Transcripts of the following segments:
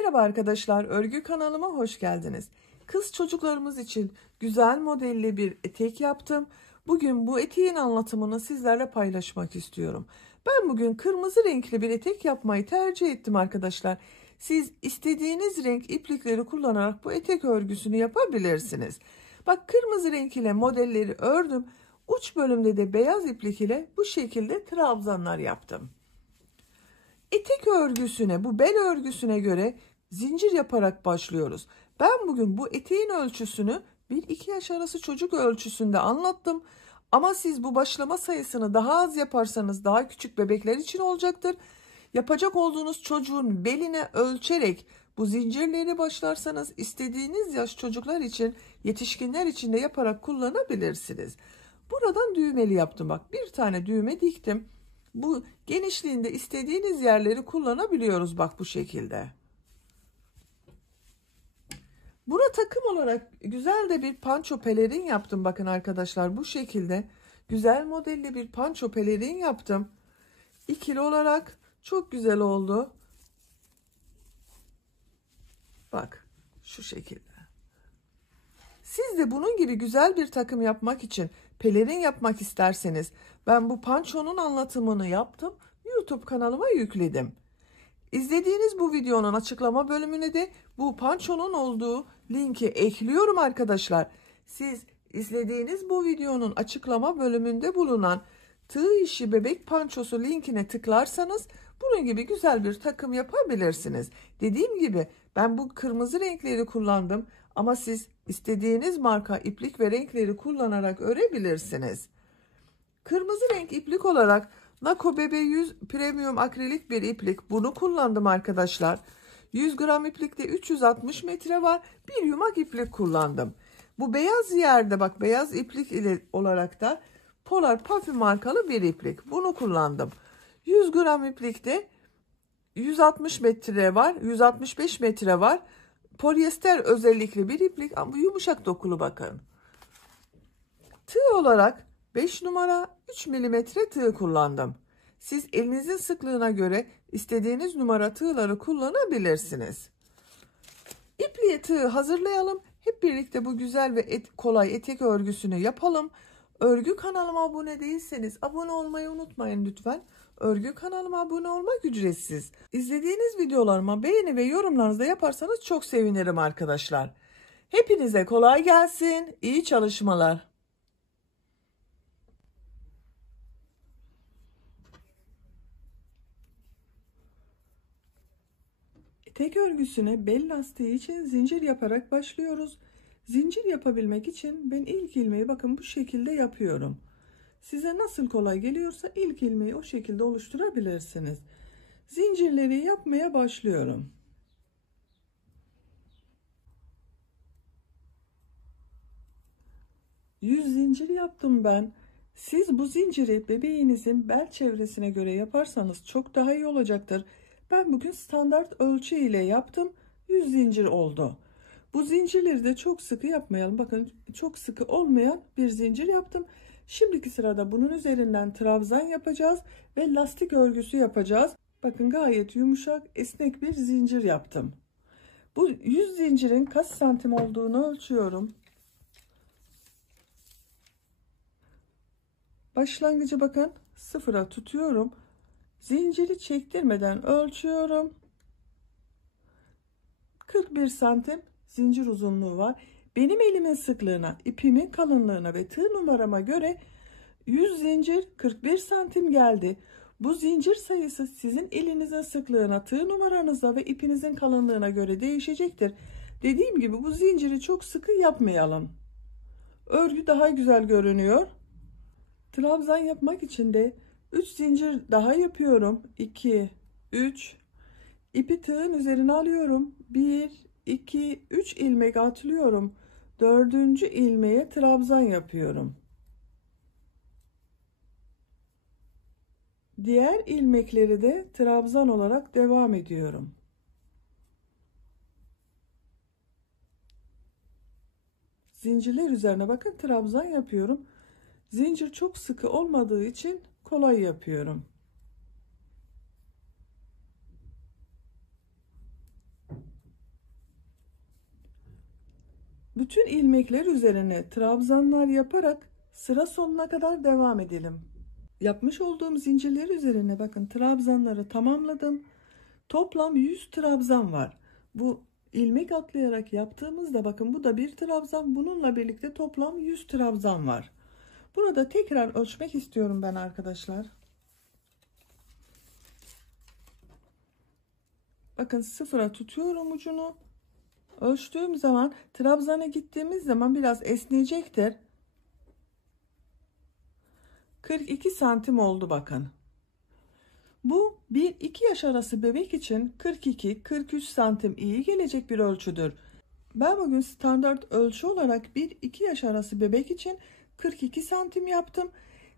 Merhaba arkadaşlar, örgü kanalıma hoş geldiniz. Kız çocuklarımız için güzel modelli bir etek yaptım. Bugün bu eteğin anlatımını sizlerle paylaşmak istiyorum. Ben bugün kırmızı renkli bir etek yapmayı tercih ettim arkadaşlar. Siz istediğiniz renk iplikleri kullanarak bu etek örgüsünü yapabilirsiniz. Bak, kırmızı renk ile modelleri ördüm. Uç bölümde de beyaz iplik ile bu şekilde trabzanlar yaptım. Etek örgüsüne, bu bel örgüsüne göre zincir yaparak başlıyoruz. Ben bugün bu eteğin ölçüsünü 1-2 yaş arası çocuk ölçüsünde anlattım. Ama siz bu başlama sayısını daha az yaparsanız daha küçük bebekler için olacaktır. Yapacak olduğunuz çocuğun beline ölçerek bu zincirleri başlarsanız istediğiniz yaş çocuklar için, yetişkinler için de yaparak kullanabilirsiniz. Buradan düğmeli yaptım. Bak, bir tane düğme diktim. Bu genişliğinde istediğiniz yerleri kullanabiliyoruz, bak bu şekilde. Buna takım olarak güzel de bir panço pelerin yaptım. Bakın arkadaşlar, bu şekilde güzel modelli bir panço pelerin yaptım. İkili olarak çok güzel oldu. Bak şu şekilde. Siz de bunun gibi güzel bir takım yapmak için pelerin yapmak isterseniz ben bu pançonun anlatımını yaptım. YouTube kanalıma yükledim. İzlediğiniz bu videonun açıklama bölümüne de bu pançonun olduğu linki ekliyorum arkadaşlar. Siz izlediğiniz bu videonun açıklama bölümünde bulunan tığ işi bebek pançosu linkine tıklarsanız bunun gibi güzel bir takım yapabilirsiniz. Dediğim gibi ben bu kırmızı renkleri kullandım ama siz istediğiniz marka iplik ve renkleri kullanarak örebilirsiniz. Kırmızı renk iplik olarak Nako Bebe 100 premium akrilik bir iplik. Bunu kullandım arkadaşlar. 100 gram iplikte 360 metre var. Bir yumak iplik kullandım. Bu beyaz yerde bak, beyaz iplik ile olarak da Polar Puffy markalı bir iplik. Bunu kullandım. 100 gram iplikte 160 metre var. 165 metre var. Polyester özellikli bir iplik ama yumuşak dokulu bakın. Tığ olarak 5 numara 3 milimetre tığ kullandım. Siz elinizin sıklığına göre istediğiniz numara tığları kullanabilirsiniz. İpliğe tığ hazırlayalım. Hep birlikte bu güzel ve kolay etek örgüsünü yapalım. Örgü kanalıma abone değilseniz abone olmayı unutmayın lütfen. Örgü kanalıma abone olmak ücretsiz. İzlediğiniz videolarıma beğeni ve yorumlarınızı da yaparsanız çok sevinirim arkadaşlar. Hepinize kolay gelsin. İyi çalışmalar. Etek örgüsüne bel lastiği için zincir yaparak başlıyoruz. Zincir yapabilmek için ben ilk ilmeği bakın bu şekilde yapıyorum. Size nasıl kolay geliyorsa ilk ilmeği o şekilde oluşturabilirsiniz. Zincirleri yapmaya başlıyorum. Yüz zincir yaptım ben. Siz bu zinciri bebeğinizin bel çevresine göre yaparsanız çok daha iyi olacaktır. Ben bugün standart ölçü ile yaptım. 100 zincir oldu. Bu zincirleri de çok sıkı yapmayalım. Bakın, çok sıkı olmayan bir zincir yaptım. Şimdiki sırada bunun üzerinden trabzan yapacağız ve lastik örgüsü yapacağız. Bakın, gayet yumuşak, esnek bir zincir yaptım. Bu 100 zincirin kaç santim olduğunu ölçüyorum. Başlangıcı bakın sıfıra tutuyorum. Zinciri çektirmeden ölçüyorum. 41 santim zincir uzunluğu var. Benim elimin sıklığına, ipimin kalınlığına ve tığ numarama göre 100 zincir 41 santim geldi. Bu zincir sayısı sizin elinizin sıklığına, tığ numaranıza ve ipinizin kalınlığına göre değişecektir. Dediğim gibi bu zinciri çok sıkı yapmayalım. Örgü daha güzel görünüyor. Trabzan yapmak için de 3 zincir daha yapıyorum. 2, 3. İpi tığın üzerine alıyorum. 1, 2, 3 ilmek atlıyorum. 4. ilmeğe trabzan yapıyorum. Diğer ilmekleri de trabzan olarak devam ediyorum. Zincirler üzerine bakın trabzan yapıyorum. Zincir çok sıkı olmadığı için kolay yapıyorum. Bütün ilmekler üzerine trabzanlar yaparak sıra sonuna kadar devam edelim. Yapmış olduğum zincirler üzerine bakın trabzanları tamamladım. Toplam 100 trabzan var. Bu ilmek atlayarak yaptığımızda bakın bu da bir trabzan. Bununla birlikte toplam 100 trabzan var. Burada tekrar ölçmek istiyorum ben arkadaşlar. Bakın sıfıra tutuyorum ucunu. Ölçtüğüm zaman trabzana gittiğimiz zaman biraz esneyecektir. 42 santim oldu bakın. Bu 1-2 yaş arası bebek için 42-43 santim iyi gelecek bir ölçüdür. Ben bugün standart ölçü olarak 1-2 yaş arası bebek için 42 santim yaptım.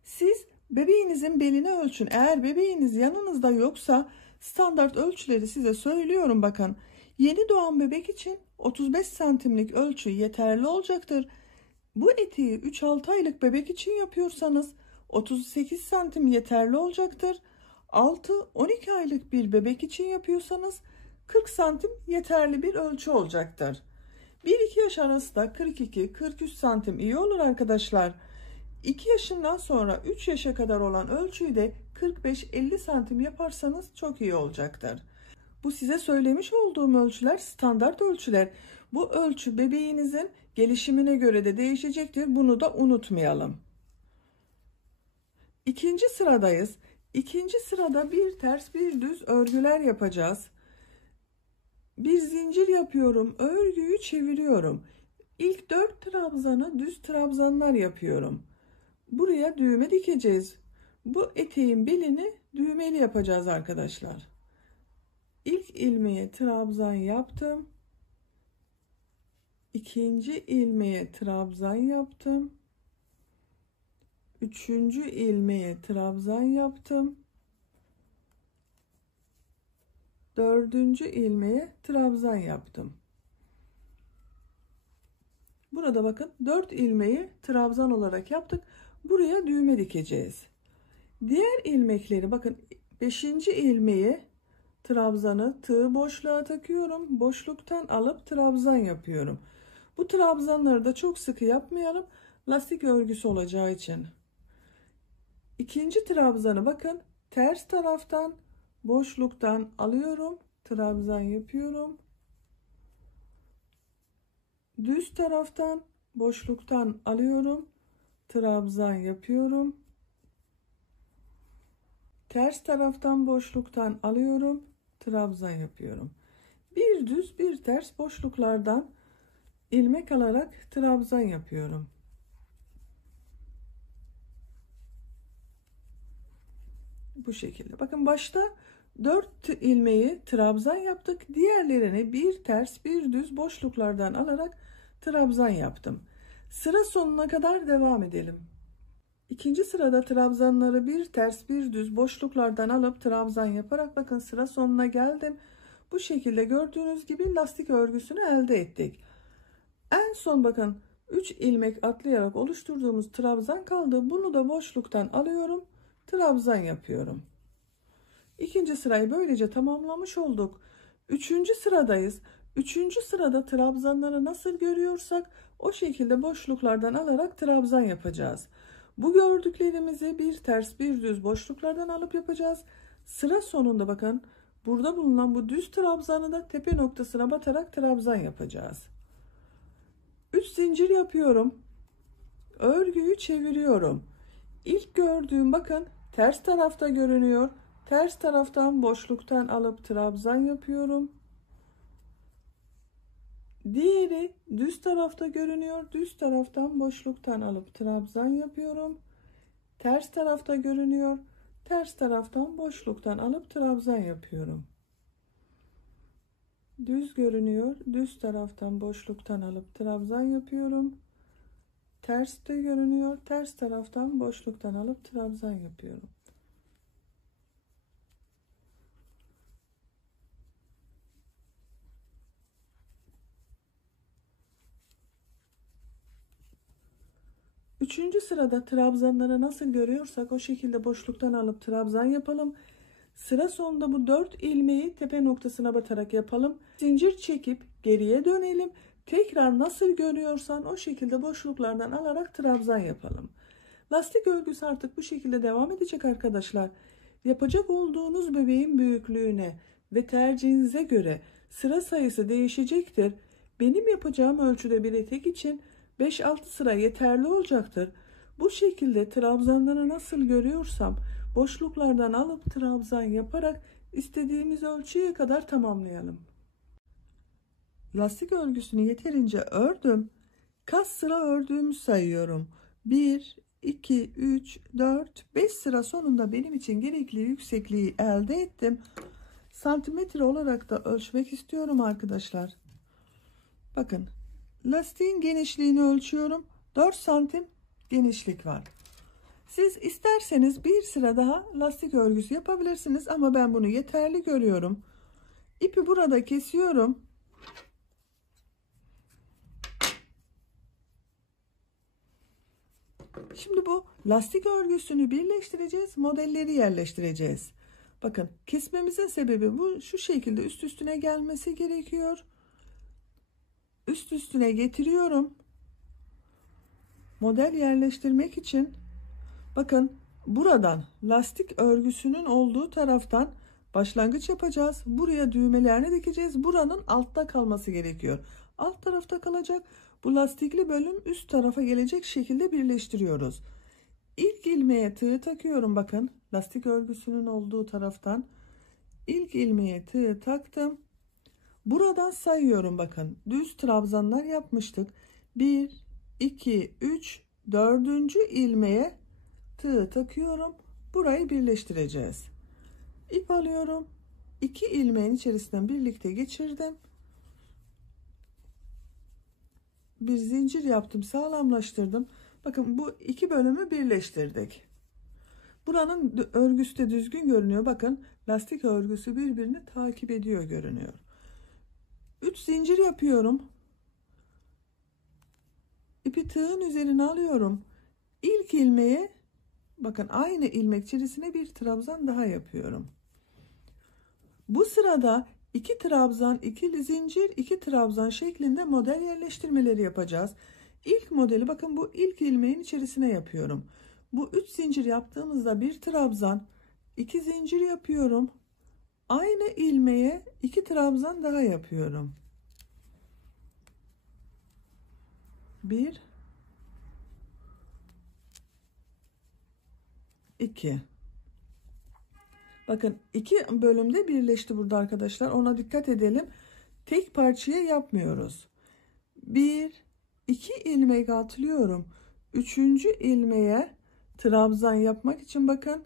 Siz bebeğinizin belini ölçün. Eğer bebeğiniz yanınızda yoksa standart ölçüleri size söylüyorum bakın. Yeni doğan bebek için 35 santimlik ölçü yeterli olacaktır. Bu eteği 3-6 aylık bebek için yapıyorsanız 38 santim yeterli olacaktır. 6-12 aylık bir bebek için yapıyorsanız 40 santim yeterli bir ölçü olacaktır. 1-2 yaş arası da 42-43 santim iyi olur arkadaşlar. 2 yaşından sonra 3 yaşa kadar olan ölçüyü de 45-50 santim yaparsanız çok iyi olacaktır. Bu size söylemiş olduğum ölçüler standart ölçüler. Bu ölçü bebeğinizin gelişimine göre de değişecektir. Bunu da unutmayalım. İkinci sıradayız. İkinci sırada bir ters bir düz örgüler yapacağız. Bir zincir yapıyorum. Örgüyü çeviriyorum. İlk 4 trabzanı düz trabzanlar yapıyorum. Buraya düğme dikeceğiz. Bu eteğin belini düğmeli yapacağız arkadaşlar. İlk ilmeğe trabzan yaptım. İkinci ilmeğe trabzan yaptım. Üçüncü ilmeğe trabzan yaptım. Dördüncü ilmeğe trabzan yaptım. Burada bakın 4 ilmeği trabzan olarak yaptık. Buraya düğme dikeceğiz. Diğer ilmekleri bakın 5. ilmeği trabzanı tığ boşluğa takıyorum. Boşluktan alıp trabzan yapıyorum. Bu trabzanları da çok sıkı yapmayalım. Lastik örgüsü olacağı için. İkinci trabzanı bakın ters taraftan boşluktan alıyorum. Trabzan yapıyorum. Düz taraftan boşluktan alıyorum. Trabzan yapıyorum. Ters taraftan boşluktan alıyorum. Trabzan yapıyorum. Bir düz bir ters boşluklardan ilmek alarak trabzan yapıyorum. Bu şekilde. Bakın başta 4 ilmeği trabzan yaptık. Diğerlerini bir ters bir düz boşluklardan alarak trabzan yaptım. Sıra sonuna kadar devam edelim. İkinci sırada trabzanları bir ters bir düz boşluklardan alıp trabzan yaparak bakın sıra sonuna geldim. Bu şekilde gördüğünüz gibi lastik örgüsünü elde ettik. En son bakın 3 ilmek atlayarak oluşturduğumuz trabzan kaldı. Bunu da boşluktan alıyorum. Trabzan yapıyorum. İkinci sırayı böylece tamamlamış olduk. Üçüncü sıradayız. Üçüncü sırada trabzanları nasıl görüyorsak o şekilde boşluklardan alarak trabzan yapacağız. Bu gördüklerimizi bir ters bir düz boşluklardan alıp yapacağız. Sıra sonunda bakın burada bulunan bu düz trabzanı da tepe noktasına batarak trabzan yapacağız. 3 zincir yapıyorum. Örgüyü çeviriyorum. İlk gördüğüm bakın ters tarafta görünüyor. Ters taraftan boşluktan alıp trabzan yapıyorum. Diğeri düz tarafta görünüyor. Düz taraftan boşluktan alıp trabzan yapıyorum. Ters tarafta görünüyor. Ters taraftan boşluktan alıp trabzan yapıyorum. Düz görünüyor. Düz taraftan boşluktan alıp trabzan yapıyorum. Ters de görünüyor. Ters taraftan boşluktan alıp trabzan yapıyorum. Üçüncü sırada trabzanları nasıl görüyorsak o şekilde boşluktan alıp trabzan yapalım. Sıra sonunda bu 4 ilmeği tepe noktasına batarak yapalım. Zincir çekip geriye dönelim. Tekrar nasıl görüyorsan o şekilde boşluklardan alarak trabzan yapalım. Lastik örgüsü artık bu şekilde devam edecek arkadaşlar. Yapacak olduğunuz bebeğin büyüklüğüne ve tercihinize göre sıra sayısı değişecektir. Benim yapacağım ölçüde bir etek için 5-6 sıra yeterli olacaktır. Bu şekilde trabzanları nasıl görüyorsam boşluklardan alıp trabzan yaparak istediğimiz ölçüye kadar tamamlayalım. Lastik örgüsünü yeterince ördüm. Kaç sıra ördüğümü sayıyorum. 1, 2, 3, 4, 5 sıra sonunda benim için gerekli yüksekliği elde ettim. Santimetre olarak da ölçmek istiyorum arkadaşlar. Bakın, lastiğin genişliğini ölçüyorum. 4 santim genişlik var. Siz isterseniz bir sıra daha lastik örgüsü yapabilirsiniz ama ben bunu yeterli görüyorum. İpi burada kesiyorum. Şimdi bu lastik örgüsünü birleştireceğiz, modelleri yerleştireceğiz. Bakın, kesmemizin sebebi bu, şu şekilde üst üstüne gelmesi gerekiyor. Üst üstüne getiriyorum. Model yerleştirmek için bakın, buradan lastik örgüsünün olduğu taraftan başlangıç yapacağız. Buraya düğmelerini dikeceğiz. Buranın altta kalması gerekiyor. Alt tarafta kalacak. Bu lastikli bölüm üst tarafa gelecek şekilde birleştiriyoruz. İlk ilmeğe tığ takıyorum. Bakın, lastik örgüsünün olduğu taraftan ilk ilmeğe tığ taktım. Buradan sayıyorum. Bakın, düz trabzanlar yapmıştık. 1, 2, 3, 4. ilmeğe tığ takıyorum. Burayı birleştireceğiz. İp alıyorum. 2 ilmeğin içerisinden birlikte geçirdim. Bir zincir yaptım, sağlamlaştırdım. Bakın, bu iki bölümü birleştirdik. Buranın örgüsü de düzgün görünüyor. Bakın, lastik örgüsü birbirini takip ediyor görünüyor. 3 zincir yapıyorum. İpi tığın üzerine alıyorum. İlk ilmeğe, bakın, aynı ilmek içerisine bir trabzan daha yapıyorum. Bu sırada 2 trabzan, 2 zincir, 2 trabzan şeklinde model yerleştirmeleri yapacağız. İlk modeli, bakın, bu ilk ilmeğin içerisine yapıyorum. Bu 3 zincir yaptığımızda bir trabzan, 2 zincir yapıyorum. Aynı ilmeğe 2 trabzan daha yapıyorum. 1, 2. Bakın, 2 bölümde birleşti burada arkadaşlar. Ona dikkat edelim. Tek parçaya yapmıyoruz. 1, 2 ilmek atlıyorum. 3. ilmeğe trabzan yapmak için bakın,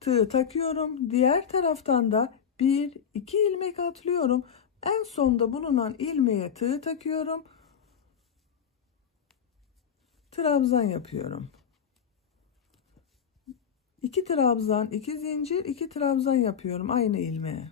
tığ takıyorum. Diğer taraftan da 1, 2 ilmek atlıyorum. En sonda bulunan ilmeğe tığ takıyorum. Trabzan yapıyorum. 2 trabzan, 2 zincir, 2 trabzan yapıyorum aynı ilmeğe.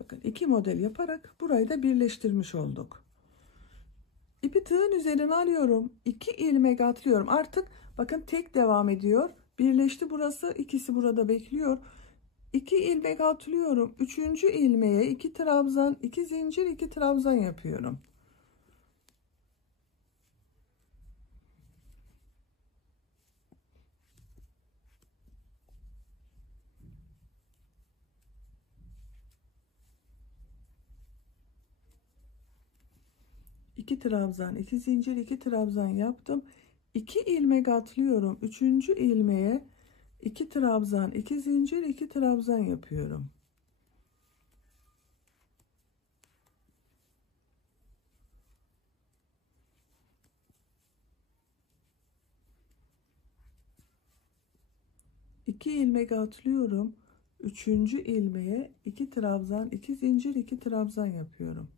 Bakın, 2 model yaparak burayı da birleştirmiş olduk. İpi tığın üzerine alıyorum. 2 ilmek atlıyorum. Artık bakın, tek devam ediyor. Birleşti burası. İkisi burada bekliyor. 2 ilmek atlıyorum. 3. ilmeğe 2 trabzan, 2 zincir, 2 trabzan yapıyorum. İki trabzan, 2 zincir, 2 trabzan yaptım. 2 ilmek atlıyorum. 3. ilmeğe 2 trabzan, 2 zincir, 2 trabzan yapıyorum. İki ilmek atlıyorum. 3. ilmeğe 2 trabzan, 2 zincir, 2 trabzan yapıyorum.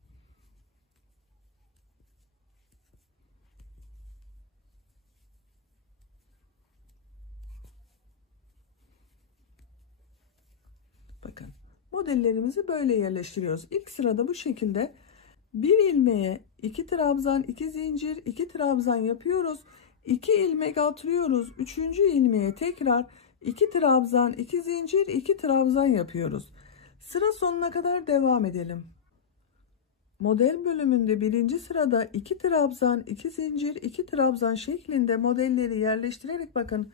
Bakın, modellerimizi böyle yerleştiriyoruz. İlk sırada bu şekilde Bir ilmeğe 2 trabzan, 2 zincir, 2 trabzan yapıyoruz. 2 ilmek atlıyoruz. 3. ilmeğe tekrar 2 trabzan, 2 zincir, 2 trabzan yapıyoruz. Sıra sonuna kadar devam edelim. Model bölümünde birinci sırada 2 trabzan, 2 zincir, 2 trabzan şeklinde modelleri yerleştirerek bakın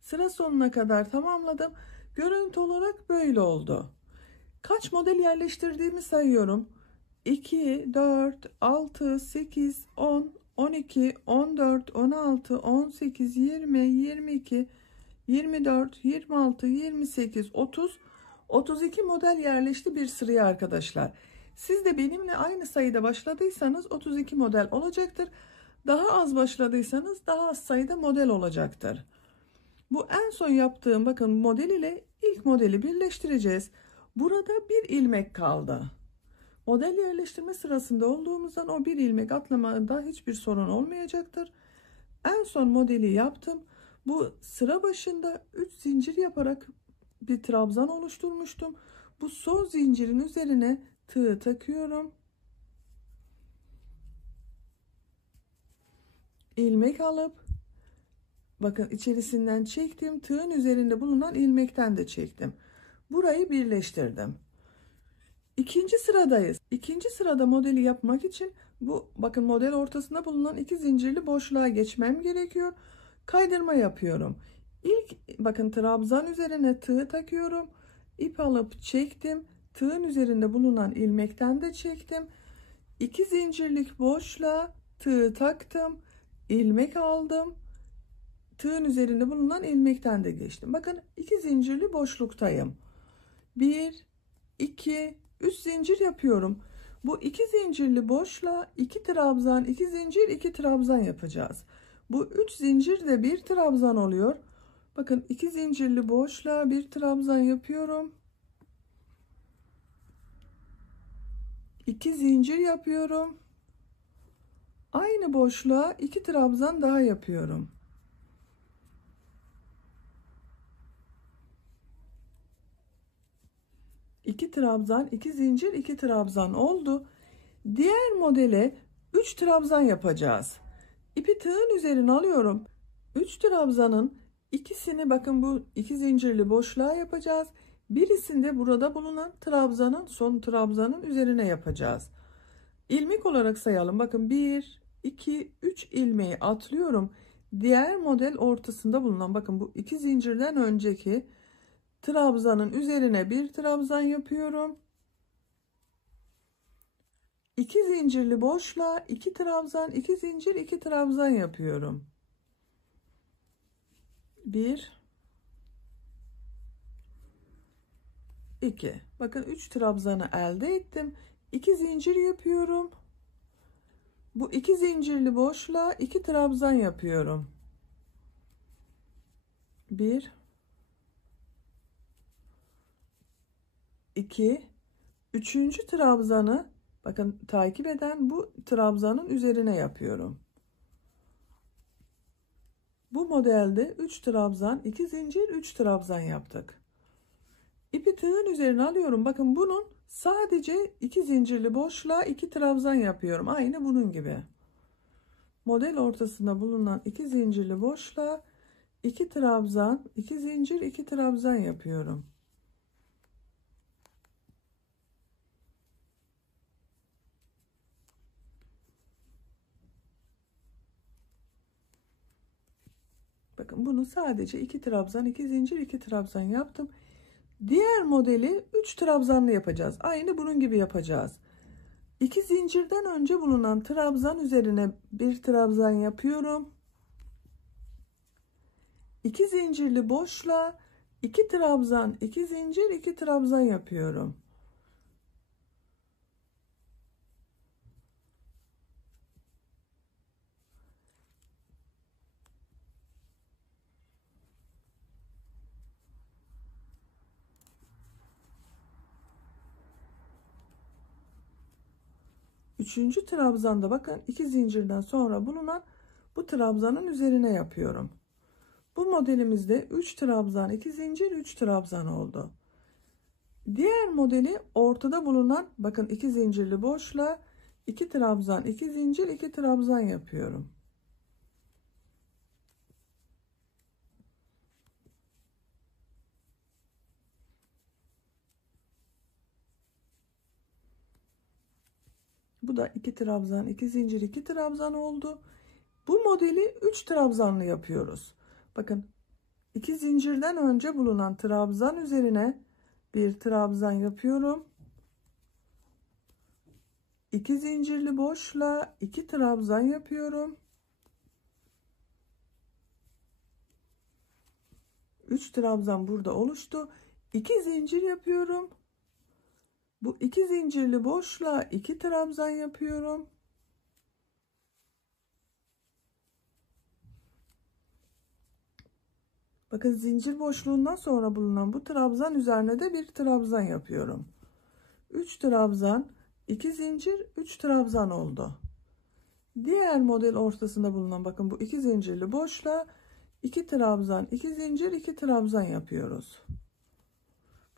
sıra sonuna kadar tamamladım. Görüntü olarak böyle oldu. Kaç model yerleştirdiğimi sayıyorum. 2, 4, 6, 8, 10, 12, 14, 16, 18, 20, 22, 24, 26, 28, 30, 32 model yerleşti bir sıraya arkadaşlar. Siz de benimle aynı sayıda başladıysanız 32 model olacaktır. Daha az başladıysanız daha az sayıda model olacaktır. Bu en son yaptığım bakın model ile ilk modeli birleştireceğiz. Burada bir ilmek kaldı. Model yerleştirme sırasında olduğumuzdan o bir ilmek atlamada hiçbir sorun olmayacaktır. En son modeli yaptım. Bu sıra başında 3 zincir yaparak bir trabzan oluşturmuştum. Bu son zincirin üzerine tığ takıyorum. İlmek alıp bakın içerisinden çektim. Tığın üzerinde bulunan ilmekten de çektim. Burayı birleştirdim. İkinci sıradayız. İkinci sırada modeli yapmak için bu bakın model ortasında bulunan 2 zincirli boşluğa geçmem gerekiyor. Kaydırma yapıyorum. İlk bakın trabzan üzerine tığ takıyorum. İp alıp çektim. Tığın üzerinde bulunan ilmekten de çektim. 2 zincirlik boşluğa tığ taktım. İlmek aldım. Tığın üzerinde bulunan ilmekten de geçtim. Bakın 2 zincirli boşluktayım. 1, 2, 3 zincir yapıyorum. Bu 2 zincirli boşluğa 2 trabzan, 2 zincir, 2 trabzan yapacağız. Bu 3 zincir de 1 trabzan oluyor. Bakın 2 zincirli boşluğa 1 trabzan yapıyorum. 2 zincir yapıyorum. Aynı boşluğa 2 trabzan daha yapıyorum. İki trabzan, 2 zincir, 2 trabzan oldu. Diğer modele 3 trabzan yapacağız. İpi tığın üzerine alıyorum. 3 trabzanın ikisini bakın bu 2 zincirli boşluğa yapacağız. Birisini de burada bulunan trabzanın son trabzanın üzerine yapacağız. İlmek olarak sayalım. Bakın 1, 2, 3 ilmeği atlıyorum. Diğer model ortasında bulunan bakın bu 2 zincirden önceki trabzanın üzerine bir trabzan yapıyorum. 2 zincirli boşluğa 2 trabzan, 2 zincir, 2 trabzan yapıyorum. 1, 2. Bakın 3 trabzanı elde ettim. 2 zincir yapıyorum. Bu 2 zincirli boşluğa 2 trabzan yapıyorum. 1, 2, 3. trabzanı bakın takip eden bu trabzanın üzerine yapıyorum. Bu modelde 3 trabzan, 2 zincir, 3 trabzan yaptık. İpi tığın üzerine alıyorum. Bakın bunun sadece 2 zincirli boşluğa 2 trabzan yapıyorum. Aynı bunun gibi. Model ortasında bulunan 2 zincirli boşluğa 2 trabzan, 2 zincir, 2 trabzan yapıyorum. Bakın bunu sadece 2 trabzan, 2 zincir, 2 trabzan yaptım. Diğer modeli 3 trabzanlı yapacağız. Aynı bunun gibi yapacağız. 2 zincirden önce bulunan trabzan üzerine bir trabzan yapıyorum. 2 zincirli boşluğa 2 trabzan, 2 zincir, 2 trabzan yapıyorum. Üçüncü trabzanda bakın 2 zincirden sonra bulunan bu trabzanın üzerine yapıyorum. Bu modelimizde 3 trabzan, 2 zincir, 3 trabzan oldu. Diğer modeli ortada bulunan bakın 2 zincirli boşluğa 2 trabzan, 2 zincir, 2 trabzan yapıyorum. Bu da 2 trabzan, 2 zincir, 2 trabzan oldu. Bu modeli 3 trabzanlı yapıyoruz. Bakın 2 zincirden önce bulunan trabzan üzerine bir trabzan yapıyorum. 2 zincirli boşla 2 trabzan yapıyorum. 3 trabzan burada oluştu. 2 zincir yapıyorum. Bu 2 zincirli boşla 2 trabzan yapıyorum. Bakın zincir boşluğundan sonra bulunan bu trabzan üzerine de bir trabzan yapıyorum. 3 trabzan, 2 zincir, 3 trabzan oldu. Diğer model ortasında bulunan bakın bu 2 zincirli boşla 2 trabzan, 2 zincir, 2 trabzan yapıyoruz.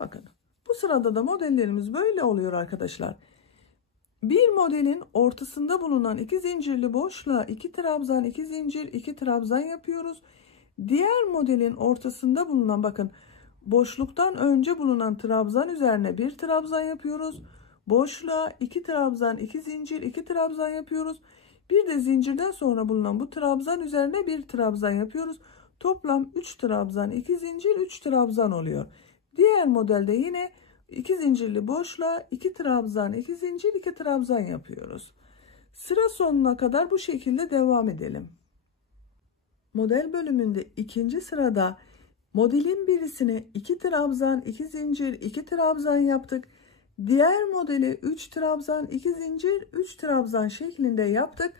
Bakın bu sırada da modellerimiz böyle oluyor arkadaşlar. Bir modelin ortasında bulunan 2 zincirli boşla 2 trabzan, 2 zincir, 2 trabzan yapıyoruz. Diğer modelin ortasında bulunan bakın boşluktan önce bulunan trabzan üzerine bir trabzan yapıyoruz. Boşluğa 2 trabzan, 2 zincir, 2 trabzan yapıyoruz. Bir de zincirden sonra bulunan bu trabzan üzerine bir trabzan yapıyoruz. Toplam 3 trabzan, 2 zincir, 3 trabzan oluyor. Diğer modelde yine 2 zincirli boşluğa 2 trabzan, 2 zincir, 2 trabzan yapıyoruz. Sıra sonuna kadar bu şekilde devam edelim. Model bölümünde ikinci sırada modelin birisine 2 trabzan, 2 zincir, 2 trabzan yaptık. Diğer modeli 3 trabzan, 2 zincir, 3 trabzan şeklinde yaptık.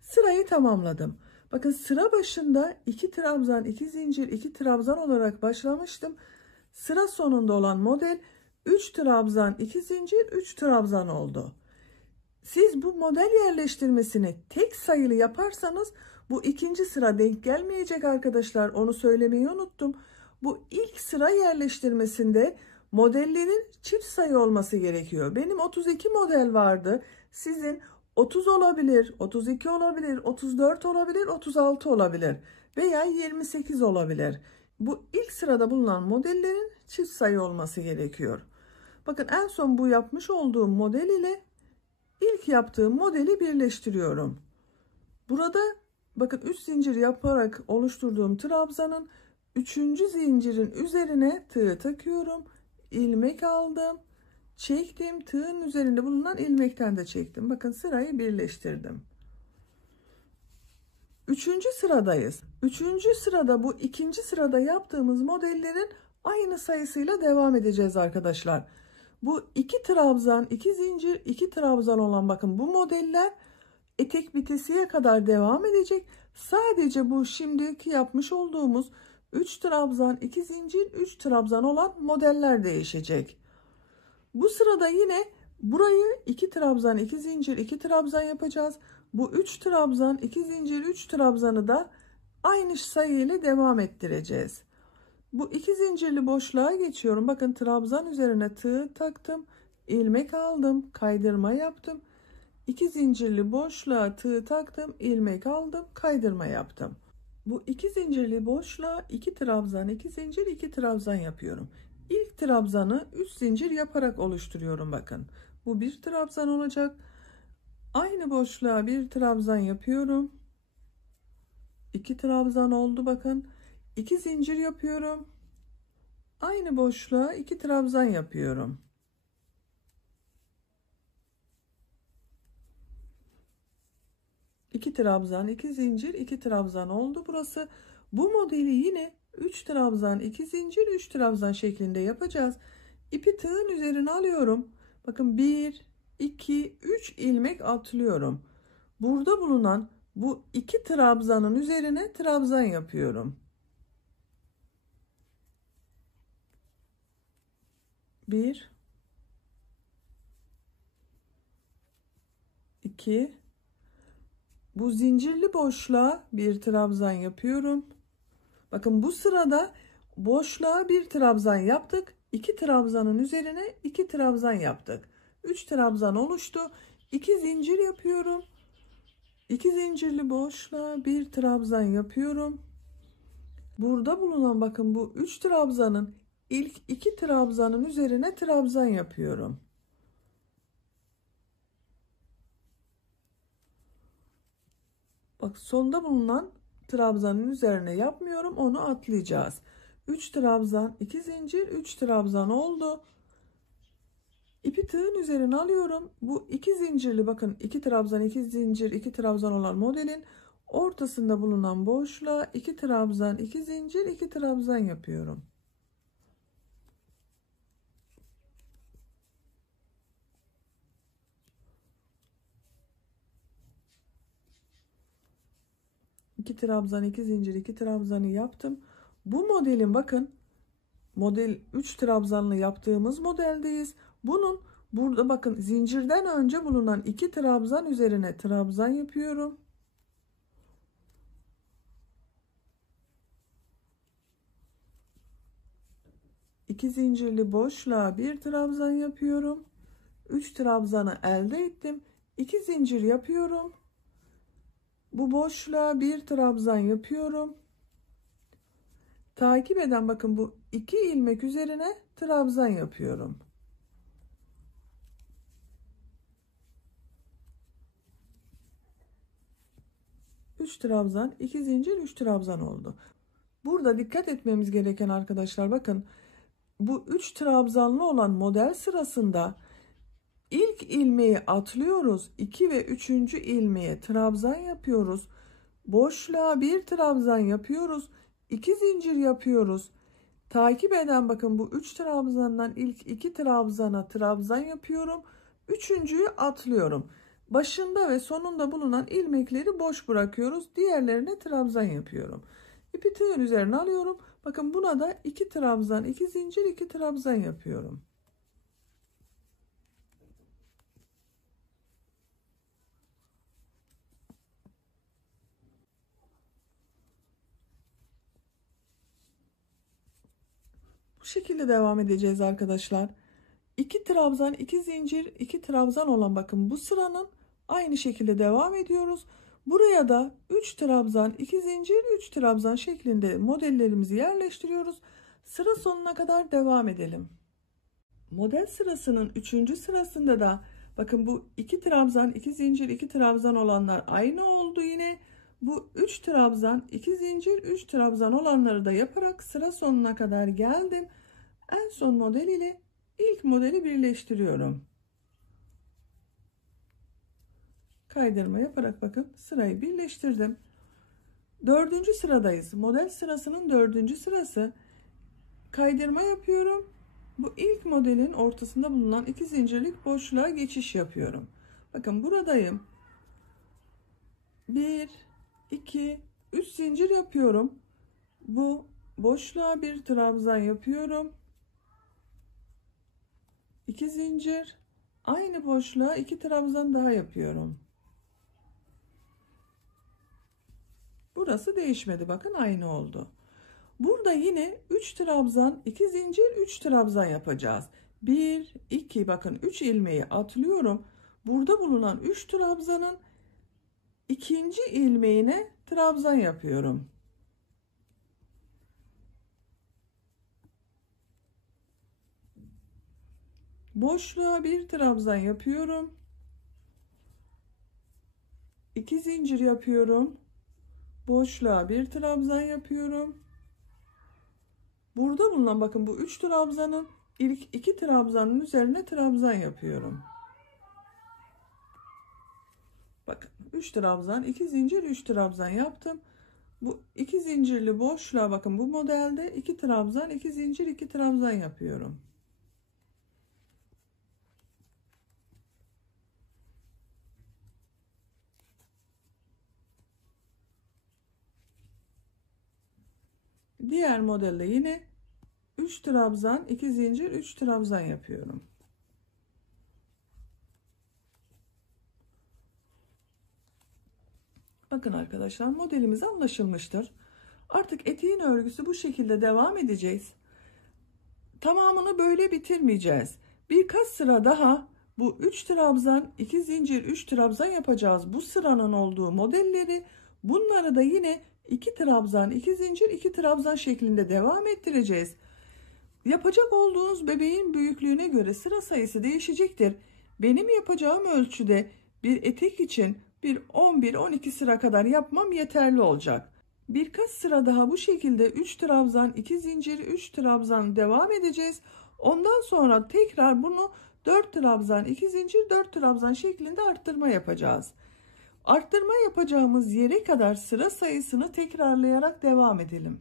Sırayı tamamladım. Bakın sıra başında 2 trabzan, 2 zincir, 2 trabzan olarak başlamıştım. Sıra sonunda olan model 3 trabzan, 2 zincir, 3 trabzan oldu. Siz bu model yerleştirmesini tek sayılı yaparsanız bu ikinci sıra denk gelmeyecek arkadaşlar. Onu söylemeyi unuttum. Bu ilk sıra yerleştirmesinde modellerin çift sayı olması gerekiyor. Benim 32 model vardı. Sizin 30 olabilir, 32 olabilir, 34 olabilir, 36 olabilir veya 28 olabilir. Bu ilk sırada bulunan modellerin çift sayı olması gerekiyor. Bakın en son bu yapmış olduğum model ile ilk yaptığım modeli birleştiriyorum. Burada bakın 3 zincir yaparak oluşturduğum trabzanın 3. zincirin üzerine tığ takıyorum. İlmek aldım. Çektim. Tığın üzerinde bulunan ilmekten de çektim. Bakın sırayı birleştirdim. 3. sıradayız. 3. sırada bu ikinci sırada yaptığımız modellerin aynı sayısıyla devam edeceğiz arkadaşlar. Bu 2 trabzan, 2 zincir, 2 trabzan olan bakın bu modeller etek bitesiye kadar devam edecek. Sadece bu şimdiki yapmış olduğumuz 3 trabzan, 2 zincir, 3 trabzan olan modeller değişecek. Bu sırada yine burayı 2 trabzan, 2 zincir, 2 trabzan yapacağız. Bu 3 trabzan, 2 zincir, 3 trabzanı da aynı sayı ile devam ettireceğiz. Bu 2 zincirli boşluğa geçiyorum. Bakın trabzan üzerine tığ taktım. İlmek aldım. Kaydırma yaptım. 2 zincirli boşluğa tığ taktım. İlmek aldım. Kaydırma yaptım. Bu 2 zincirli boşluğa 2 trabzan, 2 zincir, 2 trabzan yapıyorum. İlk trabzanı 3 zincir yaparak oluşturuyorum bakın. Bu bir trabzan olacak. Aynı boşluğa bir trabzan yapıyorum. 2 trabzan oldu bakın. 2 zincir yapıyorum. Aynı boşluğa 2 trabzan yapıyorum. İki trabzan, 2 zincir, 2 trabzan oldu burası. Bu modeli yine 3 trabzan, 2 zincir, 3 trabzan şeklinde yapacağız. İpi tığın üzerine alıyorum. Bakın 1, 2, 3 ilmek atlıyorum. Burada bulunan bu 2 trabzanın üzerine trabzan yapıyorum. 1, 2, bu zincirli boşluğa bir trabzan yapıyorum. Bakın bu sırada boşluğa bir trabzan yaptık. 2 trabzanın üzerine 2 trabzan yaptık. 3 trabzan oluştu. 2 zincir yapıyorum. 2 zincirli boşluğa bir trabzan yapıyorum. Burada bulunan bakın bu 3 trabzanın ilk 2 trabzanın üzerine trabzan yapıyorum. Bak sonda bulunan trabzanın üzerine yapmıyorum, onu atlayacağız. 3 trabzan, 2 zincir, 3 trabzan oldu. İpi tığın üzerine alıyorum. Bu 2 zincirli bakın 2 trabzan, 2 zincir, 2 trabzan olan modelin ortasında bulunan boşluğa 2 trabzan, 2 zincir, 2 trabzan yapıyorum. İki trabzan, 2 zincir, 2 trabzanı yaptım. Bu modelin bakın model 3 trabzanlı yaptığımız modeldeyiz. Bunun burada bakın zincirden önce bulunan 2 trabzan üzerine trabzan yapıyorum. İki zincirli boşluğa bir trabzan yapıyorum. 3 trabzanı elde ettim. 2 zincir yapıyorum. Bu boşluğa bir trabzan yapıyorum. Takip eden bakın bu 2 ilmek üzerine trabzan yapıyorum. Üç trabzan, 2 zincir, 3 trabzan oldu. Burada dikkat etmemiz gereken arkadaşlar bakın bu 3 trabzanlı olan model sırasında ilk ilmeği atlıyoruz. 2 ve 3. ilmeğe trabzan yapıyoruz. Boşluğa bir trabzan yapıyoruz. 2 zincir yapıyoruz. Takip eden bakın bu 3 trabzandan ilk 2 trabzana trabzan yapıyorum. Üçüncüyü atlıyorum. Başında ve sonunda bulunan ilmekleri boş bırakıyoruz. Diğerlerine trabzan yapıyorum. İpi tığın üzerine alıyorum. Bakın buna da 2 trabzan, 2 zincir, 2 trabzan yapıyorum. Bu şekilde devam edeceğiz arkadaşlar. 2 trabzan, 2 zincir, 2 trabzan olan bakın bu sıranın aynı şekilde devam ediyoruz. Buraya da 3 trabzan, 2 zincir, 3 trabzan şeklinde modellerimizi yerleştiriyoruz. Sıra sonuna kadar devam edelim. Model sırasının 3. sırasında da bakın bu 2 trabzan, 2 zincir, 2 trabzan olanlar aynı oldu yine. Bu 3 trabzan, 2 zincir, 3 trabzan olanları da yaparak sıra sonuna kadar geldim. En son model ile ilk modeli birleştiriyorum. Kaydırma yaparak bakın sırayı birleştirdim. 4. sıradayız. Model sırasının 4. sırası. Kaydırma yapıyorum. Bu ilk modelin ortasında bulunan 2 zincirlik boşluğa geçiş yapıyorum. Bakın buradayım. 1, 2, 3 zincir yapıyorum. Bu boşluğa bir trabzan yapıyorum. 2 zincir. Aynı boşluğa 2 trabzan daha yapıyorum. Burası değişmedi. Bakın aynı oldu. Burada yine 3 trabzan, 2 zincir, 3 trabzan yapacağız. 1, 2 bakın 3 ilmeği atlıyorum. Burada bulunan 3 trabzanın ikinci ilmeğine trabzan yapıyorum. Boşluğa bir trabzan yapıyorum. 2 zincir yapıyorum. Boşluğa bir trabzan yapıyorum. Burada bulunan bakın bu 3 trabzanın ilk 2 trabzanın üzerine trabzan yapıyorum. Bakın 3 trabzan, 2 zincir, 3 trabzan yaptım. Bu 2 zincirli boşluğa bakın bu modelde 2 trabzan, 2 zincir, 2 trabzan yapıyorum. Diğer modelde yine 3 trabzan, 2 zincir, 3 trabzan yapıyorum. Bakın arkadaşlar modelimiz anlaşılmıştır. Artık eteğin örgüsü bu şekilde devam edeceğiz. Tamamını böyle bitirmeyeceğiz. Birkaç sıra daha bu 3 trabzan, 2 zincir, 3 trabzan yapacağız. Bu sıranın olduğu modelleri, bunları da yine 2 trabzan, 2 zincir, 2 trabzan şeklinde devam ettireceğiz. Yapacak olduğunuz bebeğin büyüklüğüne göre sıra sayısı değişecektir. Benim yapacağım ölçüde bir etek için bir 11-12 sıra kadar yapmam yeterli olacak. Birkaç sıra daha bu şekilde 3 trabzan, 2 zincir, 3 trabzan devam edeceğiz. Ondan sonra tekrar bunu 4 trabzan, 2 zincir, 4 trabzan şeklinde arttırma yapacağız. Arttırma yapacağımız yere kadar sıra sayısını tekrarlayarak devam edelim.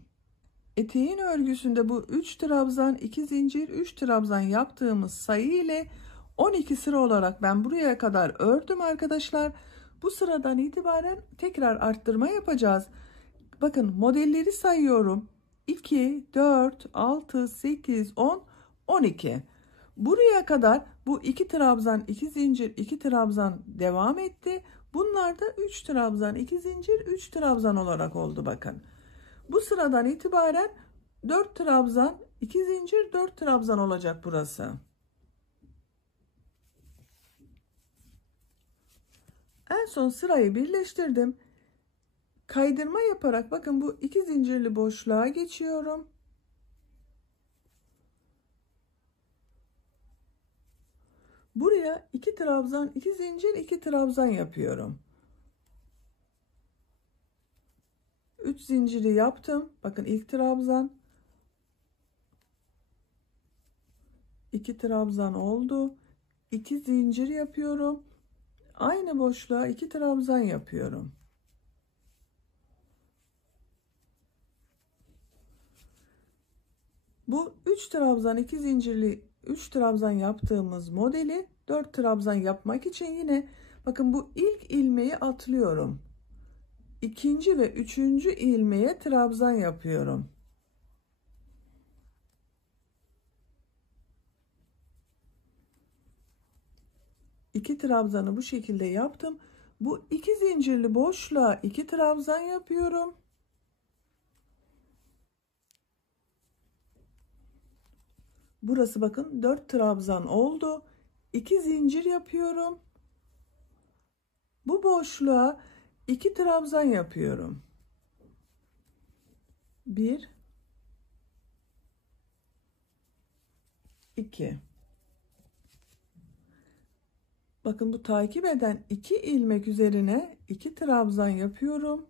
Eteğin örgüsünde bu 3 trabzan, 2 zincir, 3 trabzan yaptığımız sayı ile 12 sıra olarak ben buraya kadar ördüm arkadaşlar. Bu sıradan itibaren tekrar arttırma yapacağız. Bakın modelleri sayıyorum. 2, 4, 6, 8, 10, 12. Buraya kadar bu 2 trabzan, 2 zincir, 2 trabzan devam etti. Bunlar da 3 trabzan, 2 zincir, 3 trabzan olarak oldu bakın. Bu sıradan itibaren 4 trabzan, 2 zincir, 4 trabzan olacak burası. En son sırayı birleştirdim. Kaydırma yaparak bakın bu 2 zincirli boşluğa geçiyorum. Buraya 2 trabzan, 2 zincir, 2 trabzan yapıyorum. 3 zinciri yaptım. Bakın ilk trabzan, 2 trabzan oldu. 2 zincir yapıyorum. Aynı boşluğa 2 trabzan yapıyorum. Bu 3 trabzan, 2 zincirli 3 trabzan yaptığımız modeli 4 trabzan yapmak için yine bakın bu ilk ilmeği atlıyorum. İkinci ve üçüncü ilmeğe trabzan yapıyorum. İki trabzanı bu şekilde yaptım. Bu 2 zincirli boşluğa 2 trabzan yapıyorum. Burası bakın 4 trabzan oldu. 2 zincir yapıyorum. Bu boşluğa 2 trabzan yapıyorum. 1 2. Bakın bu takip eden 2 ilmek üzerine 2 trabzan yapıyorum.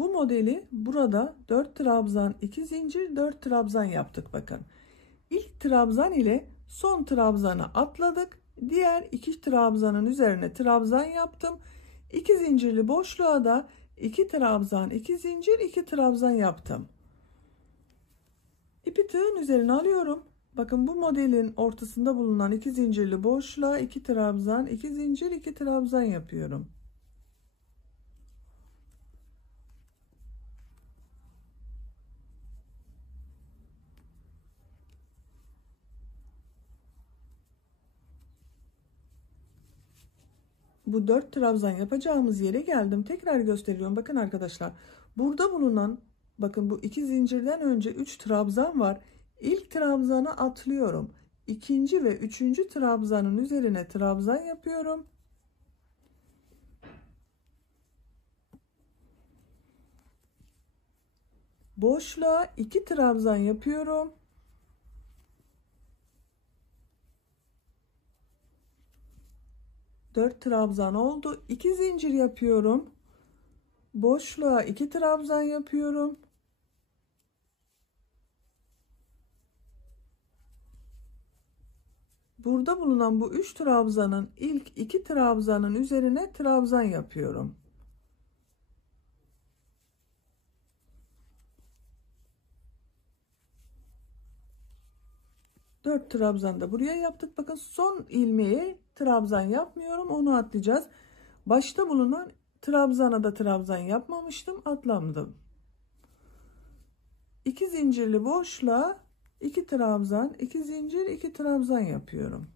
Bu modeli burada 4 trabzan, 2 zincir, 4 trabzan yaptık bakın. İlk trabzan ile son trabzanı atladık. Diğer 2 trabzanın üzerine trabzan yaptım. 2 zincirli boşluğa da 2 trabzan, 2 zincir, 2 trabzan yaptım. İpi tığın üzerine alıyorum. Bakın bu modelin ortasında bulunan 2 zincirli boşluğa 2 trabzan, 2 zincir, 2 trabzan yapıyorum. Bu 4 trabzan yapacağımız yere geldim. Tekrar gösteriyorum. Bakın arkadaşlar. Burada bulunan bakın bu 2 zincirden önce 3 trabzan var. İlk trabzanı atlıyorum. İkinci ve üçüncü trabzanın üzerine trabzan yapıyorum. Boşluğa 2 trabzan yapıyorum. Dört trabzan oldu. 2 zincir yapıyorum. Boşluğa 2 trabzan yapıyorum. Burada bulunan bu 3 trabzanın ilk 2 trabzanın üzerine trabzan yapıyorum. 4 trabzan da buraya yaptık. Bakın son ilmeğe trabzan yapmıyorum. Onu atlayacağız. Başta bulunan trabzana da trabzan yapmamıştım. Atladım. 2 zincirli boşluğa 2 trabzan, 2 zincir, 2 trabzan yapıyorum.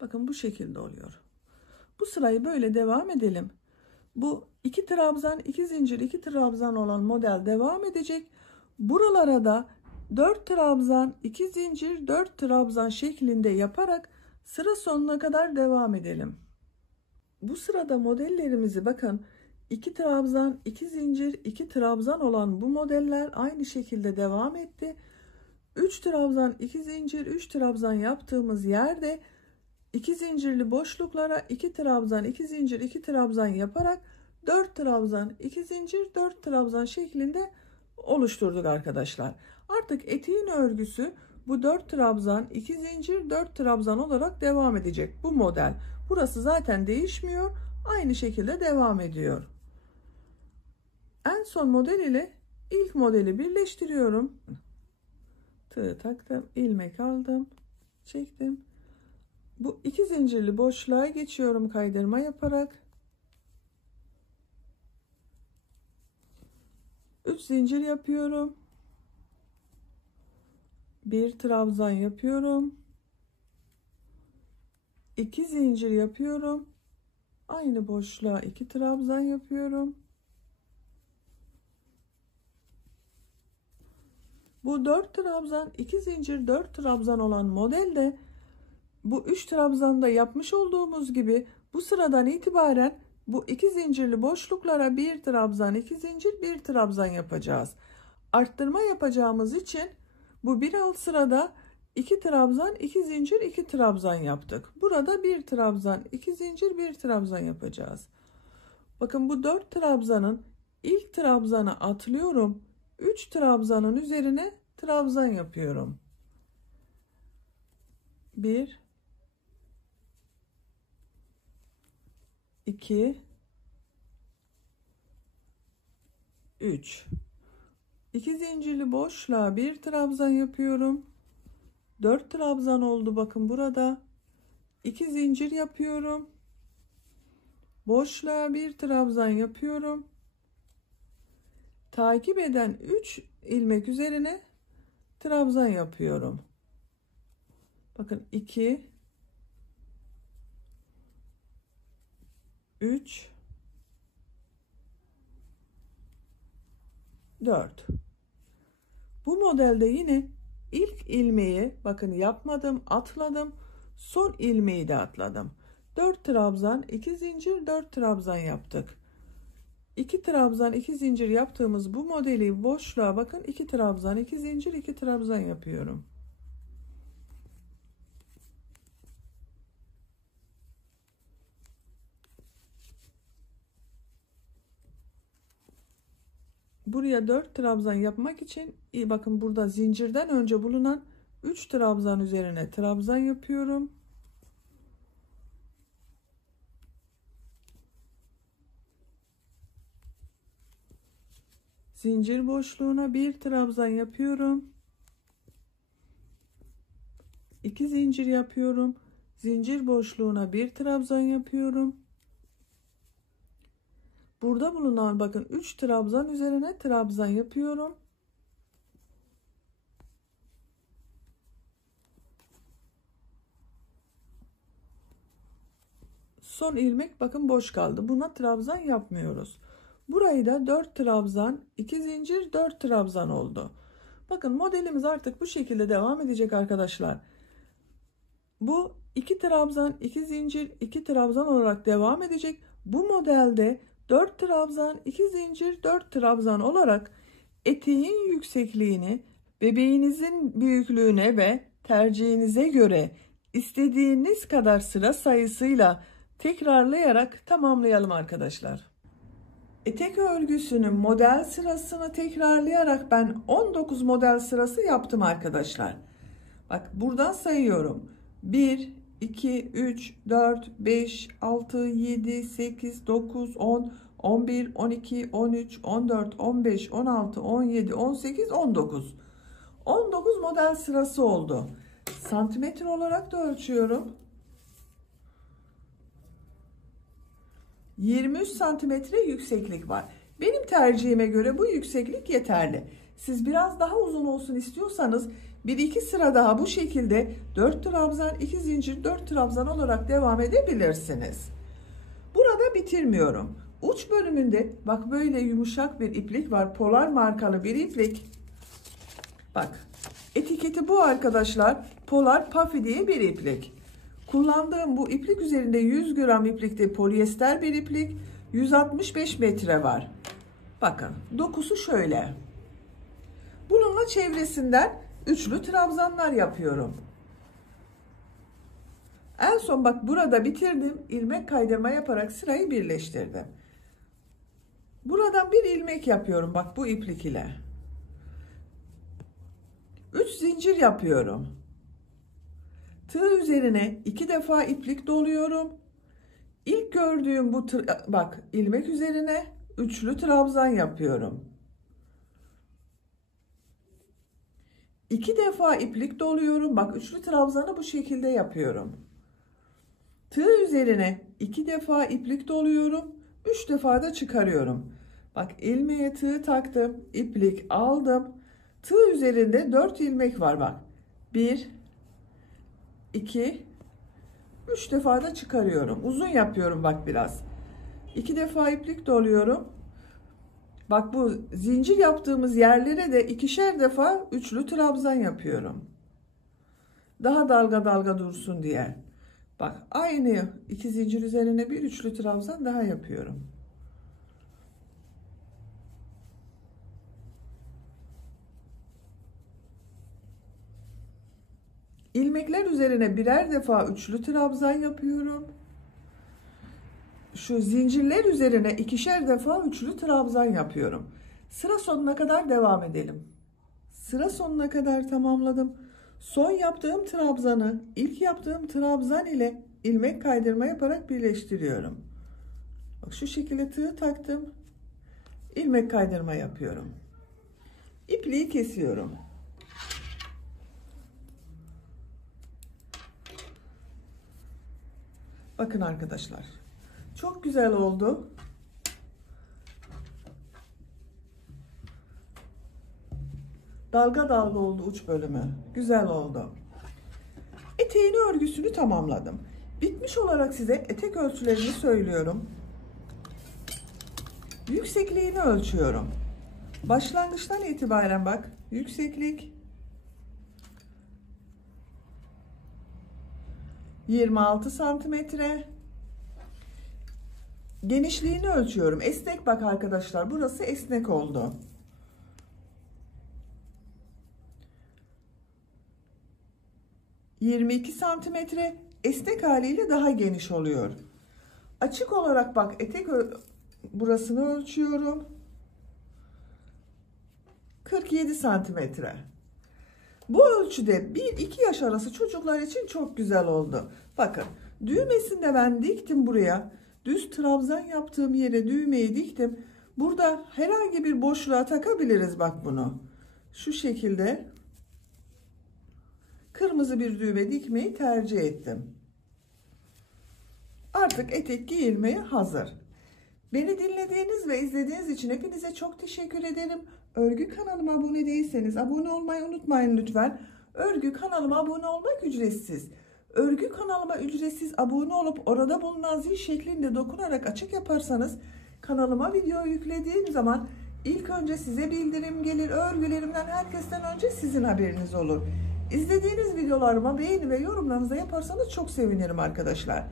Bakın bu şekilde oluyor. Bu sırayı böyle devam edelim. Bu 2 trabzan, 2 zincir, 2 trabzan olan model devam edecek. Buralara da 4 trabzan, 2 zincir, 4 trabzan şeklinde yaparak sıra sonuna kadar devam edelim. Bu sırada modellerimizi bakın 2 trabzan, 2 zincir, 2 trabzan olan bu modeller aynı şekilde devam etti. 3 trabzan, 2 zincir, 3 trabzan yaptığımız yerde 2 zincirli boşluklara 2 trabzan, 2 zincir, 2 trabzan yaparak 4 trabzan, 2 zincir, 4 trabzan şeklinde oluşturduk arkadaşlar. Artık eteğin örgüsü bu 4 trabzan, 2 zincir, 4 trabzan olarak devam edecek bu model. Burası zaten değişmiyor. Aynı şekilde devam ediyor. En son model ile ilk modeli birleştiriyorum. Tığ taktım, ilmek aldım, çektim. Bu 2 zincirli boşluğa geçiyorum kaydırma yaparak. 3 zincir yapıyorum. 1 trabzan yapıyorum. 2 zincir yapıyorum. Aynı boşluğa 2 trabzan yapıyorum. Bu 4 trabzan, 2 zincir, 4 trabzan olan modelde bu 3 trabzanda yapmış olduğumuz gibi bu sıradan itibaren bu 2 zincirli boşluklara 1 trabzan, 2 zincir, 1 trabzan yapacağız. Arttırma yapacağımız için bu bir alt sırada 2 trabzan, 2 zincir, 2 trabzan yaptık. Burada 1 trabzan, 2 zincir, 1 trabzan yapacağız. Bakın bu 4 trabzanın ilk trabzanı atlıyorum. 3 trabzanın üzerine trabzan yapıyorum. 1 2 3 2 zincirli boşluğa 1 trabzan yapıyorum. 4 trabzan oldu bakın burada. 2 zincir yapıyorum. Boşluğa 1 trabzan yapıyorum. Takip eden 3 ilmek üzerine trabzan yapıyorum. Bakın 2 3 4. Bu modelde yine ilk ilmeği bakın yapmadım, atladım. Son ilmeği de atladım. 4 trabzan, 2 zincir, 4 trabzan yaptık. 2 trabzan, 2 zincir yaptığımız bu modeli boşluğa bakın 2 trabzan, 2 zincir, 2 trabzan yapıyorum. Buraya 4 trabzan yapmak için bakın burada zincirden önce bulunan 3 trabzan üzerine trabzan yapıyorum. Zincir boşluğuna 1 trabzan yapıyorum. 2 zincir yapıyorum. Zincir boşluğuna 1 trabzan yapıyorum. Burada bulunan bakın 3 trabzan üzerine trabzan yapıyorum. Son ilmek bakın boş kaldı. Buna trabzan yapmıyoruz. Burayı da 4 trabzan, 2 zincir, 4 trabzan oldu. Bakın modelimiz artık bu şekilde devam edecek arkadaşlar. Bu 2 trabzan, 2 zincir, 2 trabzan olarak devam edecek. Bu modelde 4 trabzan, 2 zincir, 4 trabzan olarak eteğin yüksekliğini bebeğinizin büyüklüğüne ve tercihinize göre istediğiniz kadar sıra sayısıyla tekrarlayarak tamamlayalım arkadaşlar. Etek örgüsünün model sırasını tekrarlayarak ben 19 model sırası yaptım arkadaşlar. Bak buradan sayıyorum. 1, 2, 3, 4, 5, 6, 7, 8, 9, 10, 11, 12, 13, 14, 15, 16, 17, 18, 19. 19 model sırası oldu. Santimetre olarak da ölçüyorum. 23 santimetre yükseklik var. Benim tercihime göre bu yükseklik yeterli. Siz biraz daha uzun olsun istiyorsanız 1-2 sıra daha bu şekilde 4 trabzan, 2 zincir, 4 trabzan olarak devam edebilirsiniz. Burada bitirmiyorum. Uç bölümünde bak böyle yumuşak bir iplik var. Polar markalı bir iplik. Bak etiketi bu arkadaşlar. Polar Puffy diye bir iplik. Kullandığım bu iplik üzerinde 100 gram iplikte polyester bir iplik. 165 metre var. Bakın dokusu şöyle. Bununla çevresinden üçlü trabzanlar yapıyorum. En son bak burada bitirdim. İlmek kaydırma yaparak sırayı birleştirdim. Buradan bir ilmek yapıyorum bak bu iplik ile. 3 zincir yapıyorum. Tığ üzerine 2 defa iplik doluyorum. İlk gördüğüm bu bak ilmek üzerine üçlü trabzan yapıyorum. 2 defa iplik doluyorum. Bak üçlü trabzanı bu şekilde yapıyorum. Tığ üzerine 2 defa iplik doluyorum. 3 defa da çıkarıyorum. Bak ilmeğe tığ taktım. İplik aldım. Tığ üzerinde 4 ilmek var bak. 1 2 3 defa da çıkarıyorum. Uzun yapıyorum bak biraz. 2 defa iplik doluyorum. Bak bu zincir yaptığımız yerlere de 2'şer defa üçlü trabzan yapıyorum. Daha dalga dalga dursun diye. Bak aynı 2 zincir üzerine bir üçlü trabzan daha yapıyorum. İlmekler üzerine birer defa üçlü trabzan yapıyorum. Şu zincirler üzerine 2'şer defa üçlü trabzan yapıyorum. Sıra sonuna kadar devam edelim. Sıra sonuna kadar tamamladım. Son yaptığım trabzanı ilk yaptığım trabzan ile ilmek kaydırma yaparak birleştiriyorum. Bak şu şekilde tığ taktım. İlmek kaydırma yapıyorum. İpliği kesiyorum. Bakın arkadaşlar. Çok güzel oldu. Dalga dalga oldu uç bölümü. Güzel oldu. Eteğin örgüsünü tamamladım. Bitmiş olarak size etek ölçülerini söylüyorum. Yüksekliğini ölçüyorum. Başlangıçtan itibaren bak. Yükseklik 26 santimetre. Genişliğini ölçüyorum. Esnek bak arkadaşlar. Burası esnek oldu. ...22 santimetre esnek haliyle daha geniş oluyor. Açık olarak bak etek burasını ölçüyorum. 47 santimetre. Bu ölçüde 1-2 yaş arası çocuklar için çok güzel oldu. Bakın düğmesini de ben diktim buraya. Düz trabzan yaptığım yere düğmeyi diktim. Burada herhangi bir boşluğa takabiliriz bak bunu. Şu şekilde kırmızı bir düğme dikmeyi tercih ettim. Artık etek giyilmeye hazır. Beni dinlediğiniz ve izlediğiniz için hepinize çok teşekkür ederim. Örgü kanalıma abone değilseniz abone olmayı unutmayın lütfen. Örgü kanalıma abone olmak ücretsiz. Örgü kanalıma ücretsiz abone olup orada bulunan zil şeklinde dokunarak açık yaparsanız kanalıma video yüklediğim zaman ilk önce size bildirim gelir. Örgülerimden herkesten önce sizin haberiniz olur. İzlediğiniz videolarıma beğeni ve yorumlarınızı yaparsanız çok sevinirim arkadaşlar.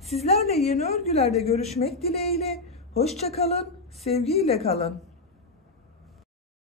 Sizlerle yeni örgülerde görüşmek dileğiyle. Hoşça kalın, sevgiyle kalın.